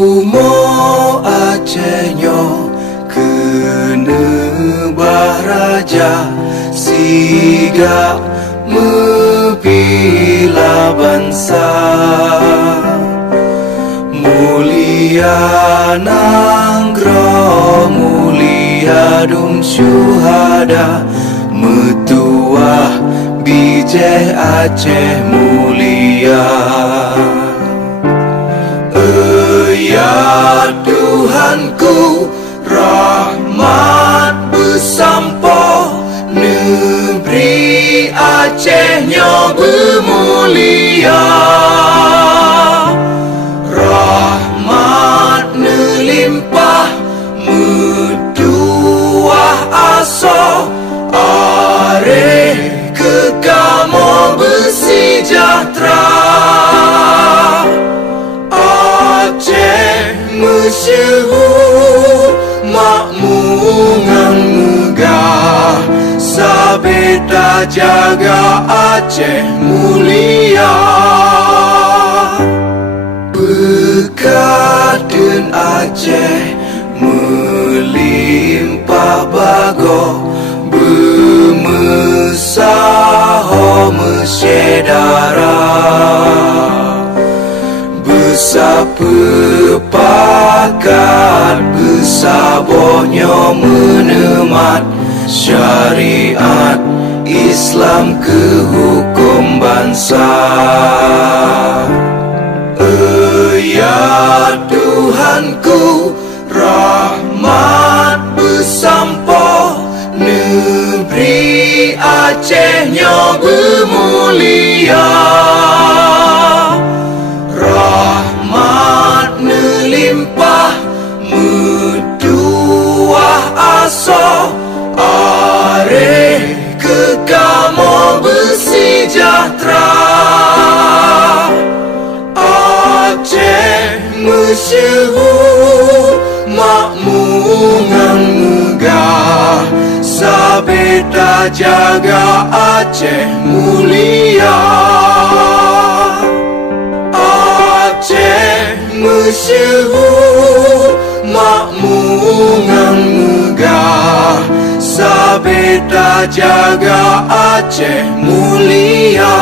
Umo Acehnya kena baraja siga mebila bangsa mulia nanggro mulia dum syuhada metuah bijeh Aceh mulia. Ya Tuhanku, rahmat bersampo negeri Acehnya bermulia. Rahmat nelimpah meduah aso areh kekamo bersejahtera. Masyhur makmungan megah sabeta jaga Aceh mulia. Bekaden Aceh melimpah bago bermesaho mesyedara besapepakat besabohnya menemat syariat Islam ke hukum bangsa. Ya Tuhanku, rahmat bersampo negeri Acehnya bermulia. Rahmat nelimpah meduah aso areh kekamo bersejahtera. Aceh masyhur makmungan megah sabeta jaga Aceh mulia. Aceh masyhur makmungan megah sabeta jaga Aceh mulia.